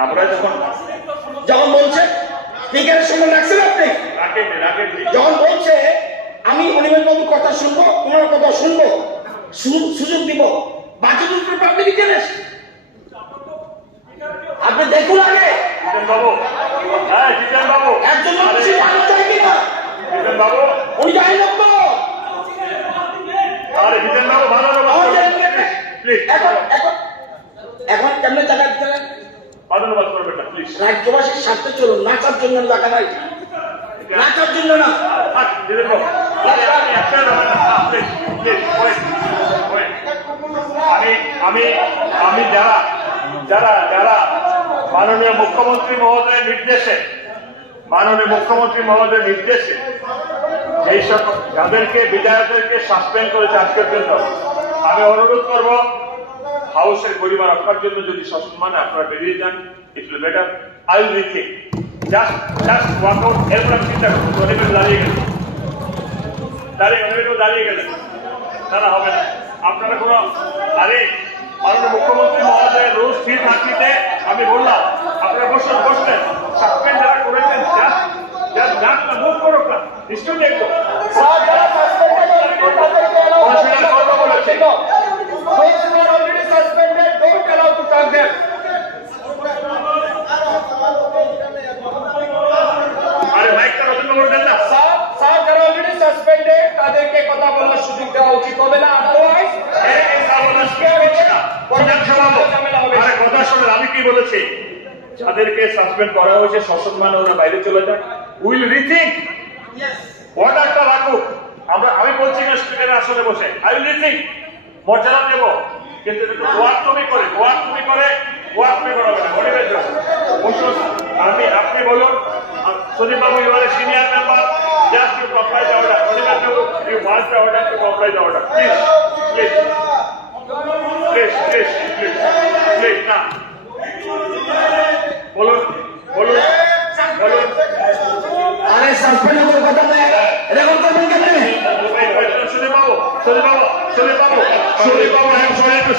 আমরা যখন যখন বলছে স্পিকারের সঙ্গে রাখছেন আপনি যখন বলছে আমি অনিমেষ বাবুর কথা শুনবো ওনার কথা শুনবো সুযোগ দিব বাজেট উপরে পাবলিক ইন্টারেস্ট আপনি দেখুন আগে একজন বেশি মানুষ চাই কিনা উনি যাই লোক তো এখন কেমন টাকা দিতে রাজ্যবাসীর স্বার্থে চলুন নাচার জন্য টাকা নাই নাচার জন্য না আমি যারা যারা যারা মাননীয় মুখ্যমন্ত্রী মহোদয়ের নির্দেশে এইসব যাদেরকে বিধায়কদেরকে সাসপেন্ড করেছে আজকের জন্য আমি অনুরোধ করব হাউসের পরিবার রক্ষার জন্য যদি সসম্মানে আপনারা বেরিয়ে যান it will better I will rethink just walk out এরপর আমি চিন্তা করবো অনেকের দাঁড়িয়ে গেলেন তারা হবে না আপনারা কোনো আরে মাননীয় মুখ্যমন্ত্রী মহোদয়ের রুল স্থির থাকতে আমি বললাম আপনারা বসলেন সাসপেন্ড যারা করেছেন জাস্ট মুভ করুক না নিশ্চয়ই দেখবো তাদেরকে কথা বলার সুযোগ দেওয়া উচিত হবে না আদারওয়াইজ কথা শোনেন আমি কি বলেছি যাদেরকে সাসপেন্ড করা হয়েছে সসম্মানে ওরা বাইরে চলে যায় উইল রিথিংক অর্ডারটা রাখুক আমি বলছি না স্পিকারের আসনে বসে আই উইল রিথিংক মর্যাদা দেব কিন্তু ওয়ার্কটমি করে করাবে না আপনি বলুন Sudip babu you are a senior member just to comply the order. You want the order to comply the order. Please, now. বলুন আরে সাসপেন্ড করার কথা না রেকর্ড করবেন কেন সুদীপ বাবু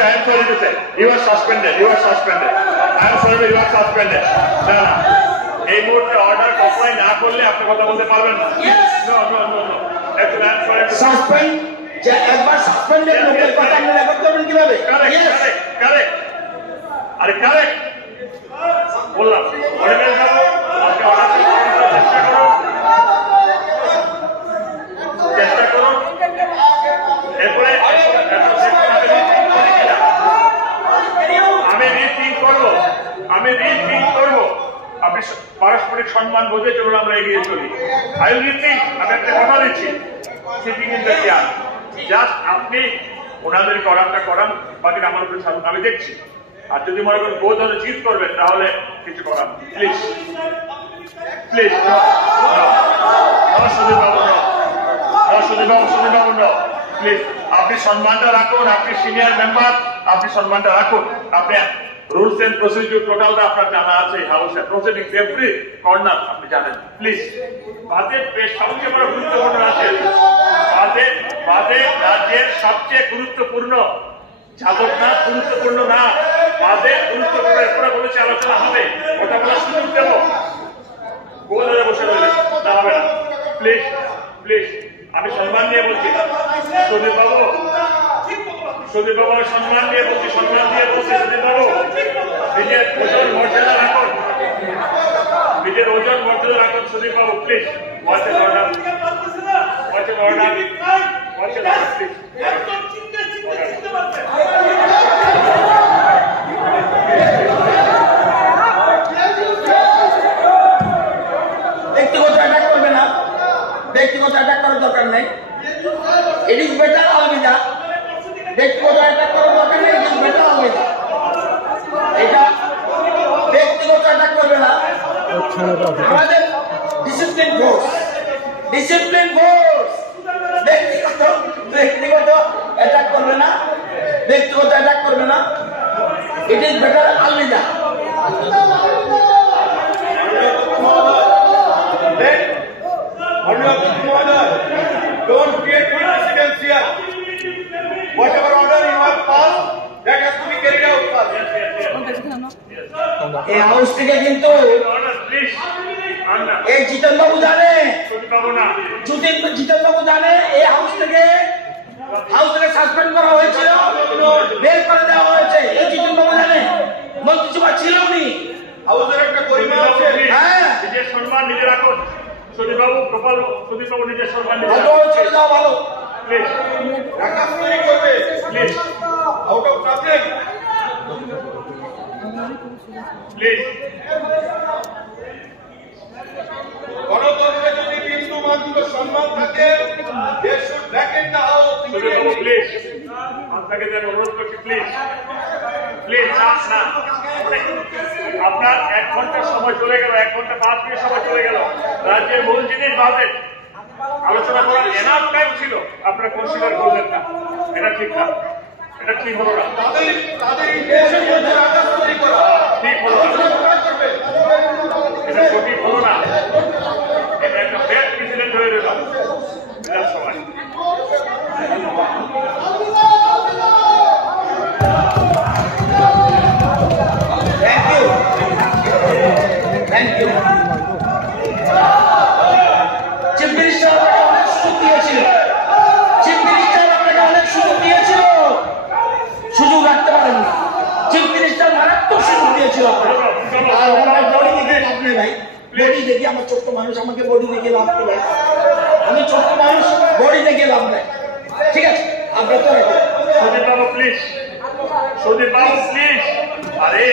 I am sorry to say you are suspended I am sorry you are suspended না এই মুহূর্তে অর্ডার কমপ্লাই না করলে আপনি কথা বলতে পারবেন না সাসপেন্ড যে একবার সাসপেন্ডেড লোকের কথা আপনি রেকর্ড করবেন কিভাবে কারেক্ট বললাম অনিমেষ বাবু আপনি অর্ডার চেষ্টা করুন এরপরে আমি রিথিং করবো আপনি পারস্পরিক সম্মান বোঝে চলুন আমরা এগিয়ে চলি আই উইল রিথিং আমি একটা কথা দিচ্ছি sitting in the chair just আপনি ওনাদেরকে অর্ডারটা করান বাকি আমার উপরে ছাড়ুন আমি দেখছি আর যদি মনে করেন বোধ হলে জিত করবেন তাহলে কিছু করান প্লিজ সুদীপ বাবু প্লিজ আপনি সম্মানটা রাখুন আপনি সিনিয়র মেম্বার আপনি সম্মানটা রাখুন আপনি রুলস এন্ড প্রসিডিউর টোটালটা আপনার জানা আছে হাউসে প্রসিডিংস এভরি কর্নার আপনি জানেন প্লিজ বাজেট পেশ সবচেয়ে বড় গুরুত্বপূর্ণ আছে বাজেট রাজ্যের সবচেয়ে গুরুত্বপূর্ণ যাদব না গুরুত্বপূর্ণ না বাজেট গুরুত্বপূর্ণ এরপরে বলেছে আলোচনা হবে ওটা বলার সুযোগ দেবো গোলে বসে রইলে তা হবে না প্লিজ আমি সম্মান নিয়ে বলছি সুদীপ বাবু সম্মান দিয়ে বলছি সুদীপ বাবু নিজের ওজন মর্যাদা রাখুন সুদীপ বাবু please watch N order please ব্যক্তিগত অ্যাটাক করার দরকার নাই ইট ইজ বেটার আলবিদা ব্যক্তিগত অ্যাটাক করার দরকার নেই ইট ইজ বেটার আলবিদা এটা ব্যক্তিগত অ্যাটাক করবে না আমাদের ডিসিপ্লিন ফোর্স ব্যক্তিগত অ্যাটাক করবে না ইট ইজ বেটার আলবিদা Don't create precedence here. Whatever order you have passed, that has to be carried out. এই হাউস থেকে কিন্তু অর্ডার প্লিজ আন্না এই জিতেন বাবু জানে, সুদীপ বাবু না জিতেন বাবু জানে এই হাউস থেকে সাসপেন্ড করা হয়েছিল, বের করে দেওয়া হয়েছে। এই জিতেন বাবু জানে, মন্ত্রিসভা ছিল উনি। হাউসের একটা পরিমাণ আছে। হ্যাঁ, নিজের সম্মান নিজে রাখুন। সুদীপ বাবু গোপাল, সুদীপ বাবু নিজের সম্মান নিজে অত রাখুন চলে যাওয়া ভালো। প্লিজ আকাশ তৈরি করবে please out of traffic. Please গণতন্ত্রে যদি বিন্দু মাত্র সম্মান থাকে, they should back in the house. Sudip Babu please আপনাকে যেন অনুরোধ করছি প্লিজ প্লিজ না না আপনার 1 ঘন্টার সময় চলে গেল, 1 ঘন্টা 5 মিনিট সময় চলে গেল। রাজ্যের মূল জিনিস বাজেট আলোচনা করার এনাফ টাইম ছিল, আপনারা কনসিডার করলেন না। এটা ঠিক না, এটা ঠিক হলো না, তাদের ইন্টেনশন হচ্ছে আকাশ তৈরি করা। ঠিক হলো না, এটা সঠিক হলো না। এটা একটা ব্যাড প্রেসিডেন্ট হয়ে গেল বিধানসভায়। Thank you. চিফ মিনিস্টার আপনাকে অনেক সুযোগ দিয়েছিল, চিফ মিনিস্টার আপনাকে অনেক সুযোগ দিয়েছিল, সুযোগ রাখতে পারেননি। চিফ মিনিস্টার মারাত্মক সুযোগ দিয়েছিল আপনাকে। আর আমার বডি দেখে লাভ নেই ভাই, বডি দেখে, আমার ছোট্ট মানুষ, আমাকে বডি দেখে লাভ নেই ভাই, আমি ছোট্ট মানুষ, বডি দেখে লাভ নেই। ঠিক আছে, আপনার তো সুদীপ বাবু প্লিজ, সুদীপ বাবু প্লিজ, আরে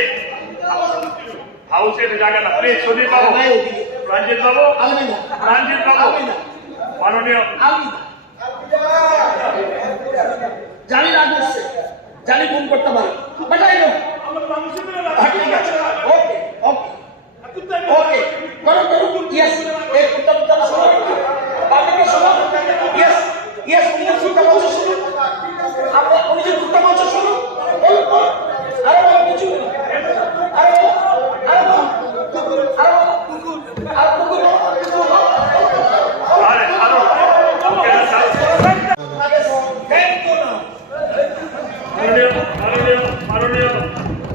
হাউসের জায়গা না প্লিজ। সুদীপ বাবু, ভাই ওদিকে রঞ্জিত বাবু, আমি না, রঞ্জিত বাবু, আমি না, মাননীয় আমি না। জানি না করছে, জানি ফোন করতে পারে, বাট আই নো। ঠিক আছে, ওকে ওকে ওকে, করো করো, ইয়েস। এই কুত্তা কুত্তা না শোনো, বাবাকে শোনো, ইয়েস ইয়েস, উনি যে কুত্তা বলছে শুনো, আপনার উনি যে কুত্তা বলছে শুনো, বলো বলো, আরে বলো কিছু, আরে বলো, আরে বলো, আরে বলো, আর কুকুর বলো, কুকুর বলো। আরে ছাড়ো, ওকে না ছাড়ো। থ্যাংক ইউ না। মাননীয় মাননীয় মাননীয়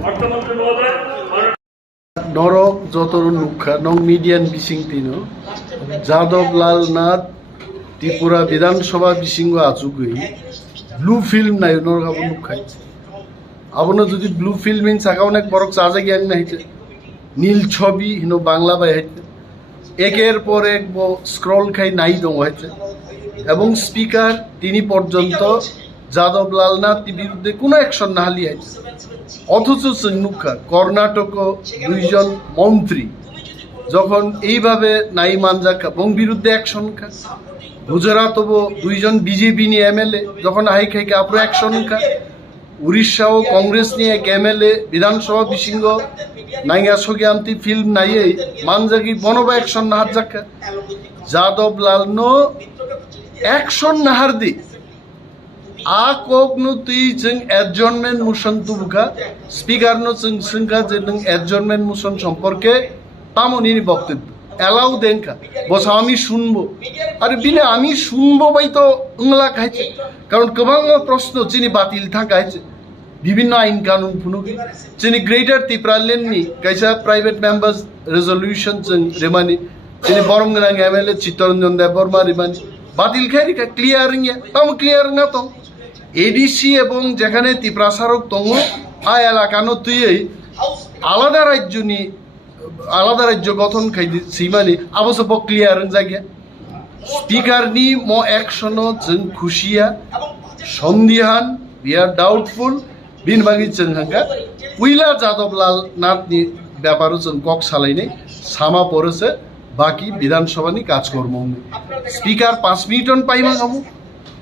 অর্থমন্ত্রী মহোদয়, মাননীয় Norok Jotorun Nukha Nong Median Bising Tino Jadov Lal Nath Tripura Bidhan Sabha Bising Azugui Blue Film Nai Norok Nukhai Abono Jodi Blue Film in Sakaonek Borok Saja Gyang Nahite Nil Chobi Hino Bangla Bai Haite Eker Por Ek Bo Scroll Khai Nai Dong Haite Ebong Speaker Tini Porjonto Jadov Lal Nath বিরুদ্ধে কোনো action না হালি আছে অথচ সিংনুখা কর্ণাটক 2 জন মন্ত্রী যখন এইভাবে নাই মানজা এবং বিরুদ্ধে অ্যাকশন খা গুজরাট 2 জন বিজেপি নিয়ে এমএলএ যখন হাই খাইকে আপনি অ্যাকশন খা উড়িষ্যা ও কংগ্রেস নিয়ে এক এমএলএ বিধানসভা বিশিঙ্গ নাইয়া সগিয়ান্তি ফিল্ম নাইয়ে মানজাগি বনবা অ্যাকশন না হাত জাকা যাদব লালনো অ্যাকশন না হার দি Akognuti jeng adjournment motion tubuka speaker no jeng singka jeng adjournment motion সম্পর্কে তামনিনি বক্তব্য এলাও দেনকা বস আমি শুনবো আরে বিনা আমি শুনবো বাই তো উংলা খাইছে কারণ গোবাং প্রশ্ন যিনি বাতিল থাকাইছে বিভিন্ন আইন কানুন ফুনুকি যিনি গ্রেটার ত্রিপুরালেননি কাইসা প্রাইভেট মেম্বার্স রেজলিউশন জeng রেমানি যিনি বরংগ্রাং এমএলএ চিত্তরঞ্জন দেববর্মা রেমানি বাতিল খাইরি কা ক্লিয়ারিং ইয়া তাম ক্লিয়ারিং না তো এডিসি এবং যেখানে ত্রিপ্রাসারক তঙ্গ আ এলাকানো তুই আলাদা রাজ্য গঠন খাই সিমানি আবশ্যক ক্লিয়ার জায়গা স্পিকার নি ম অ্যাকশন जों খুশিয়া সন্দিহান উই আর ডাউটফুল বিনবাগি जों হাঙ্গা উইলা যাদব লাল নাথনি ব্যাপারও जों কক সালাইনে সামা পড়েছে বাকি বিধানসভানি কাজকর্ম স্পিকার 5 মিনিটন পাইমা গামু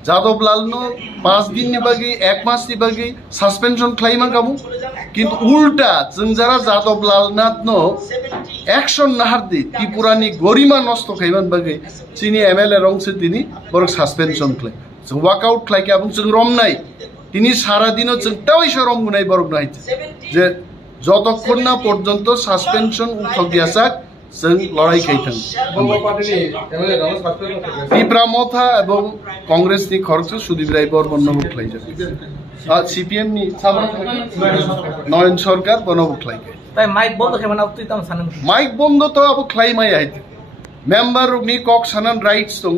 যাদব লালনো 5 দিন নিবাগি 1 মাস নিবাগি সাসপেনশন ক্লাইমা গামু কিন্তু উল্টা जों যারা যাদব লাল নাথনো অ্যাকশন নাহার দি ত্রিপুরানি গরিমা নষ্ট খাইমান বাগে চিনি এমএলএ রংসে তিনি বড় সাসপেনশন ক্লাই जों ওয়াকআউট ক্লাইকে এবং जों রম নাই তিনি সারা দিনও जों তাওই রম গুনাই বড় নাইছে যে যতক্ষণ না পর্যন্ত সাসপেনশন উঠক দিয়াসাক जों লড়াই খাইতাম ত্রিপুরা মথা এবং কংগ্রেসনি খরচ সুদীপ রায় বর্মন নামক লাইছে সিপিএম নি নয়ন সরকার বনব খ্লাইকে তাই মাইক বন্ধ খেয়ে তুই তো সানেন মাইক বন্ধ তো আবো খ্লাই মাই আইতে মেম্বার নি কক সানান রাইটস দङ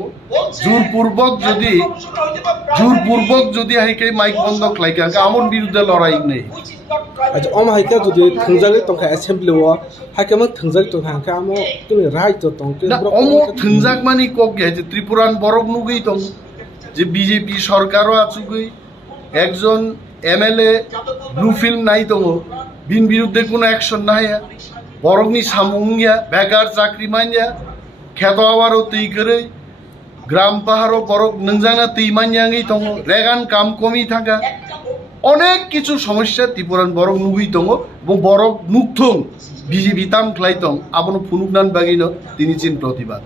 জোরপূর্বক যদি হাইকে মাইক বন্ধ খ্লাইকে আমন বিরুদ্ধে লড়াই নেই আচ্ছা অম হাইকা যদি থংজাগै তংখা অ্যাসেম্বলি ও হাইকা ম থংজাগै তংখা হাইকা আম তুমি রাইট তংকে না অম থংজাক মানি কক গেছে ত্রিপুরান বরক নুগৈ দङ যে বিজেপি সরকারও আছুগৈ একজন এমএলএ ব্লু ফিল্ম নাই দङ বিন বিরুদ্ধে কোনো অ্যাকশন নাই বরকনি সামুঙ্গিয়া বেকার চাকরি মাইয়া খেত আবারও তৈ করে গ্রাম পাহাড়ও বরক নংজানা তৈ মাইয়াঙै দङ রেগান কাম কমি থাকা অনেক কিছু সমস্যা ত্রিপুরান বরক নুগৈ দङ এবং বরক নুকথং বিজেপি তাম খ্লাইতং আবনো ফুনুকনান বাগিনো তিনি চিন প্রতিবাদ